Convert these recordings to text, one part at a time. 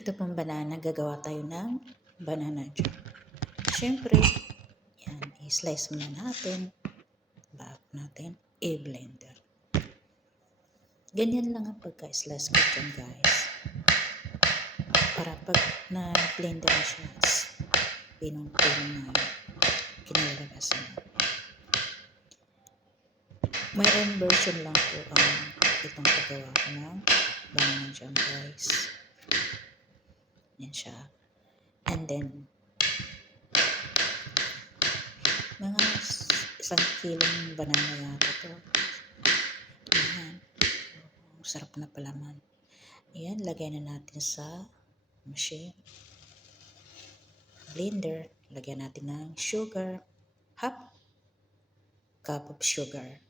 Ito pong banana, gagawa tayo ng banana jam. Siyempre, yan, i-slice muna natin bago natin i-blender. Ganyan lang ang pagka-slice ko dyan, guys. Para pag na-blender na siya, pinong-pinong na kinalabas na. Mayroon version lang po ang itong paggawa ko ng banana jam, guys. Yan siya. And then, mga 1 kilong banana yata to. Ayan. Sarap na palaman. Ayan, lagay na natin sa machine. Blender. Lagyan natin ng sugar. Half cup of sugar.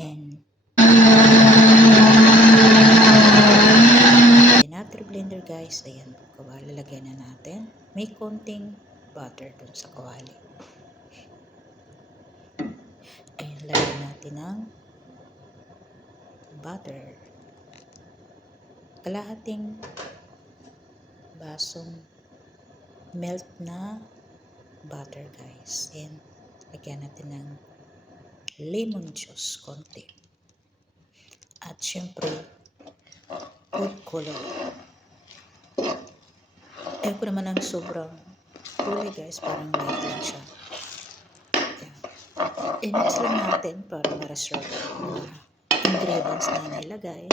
And natin blender, guys. Ayan, kawali. Lagyan na natin. May konting butter dun sa kawali. Ayan, lagyan natin ng butter. Kalahating basong melt na butter, guys. And lagyan natin ng lemon juice konti. At syempre, food color. Ayaw ko naman ng sobrang kulay, guys. Parang light lang siya. Ayan. I-mix lang natin para ma-reserve yung ingredients na nailagay.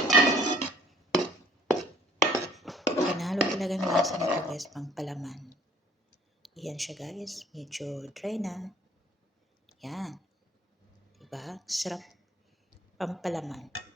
Panalo talagang lasa nito, guys, pang palaman. Yan siya, guys. Medyo dry na. Yan. Diba? Sarap pampalaman.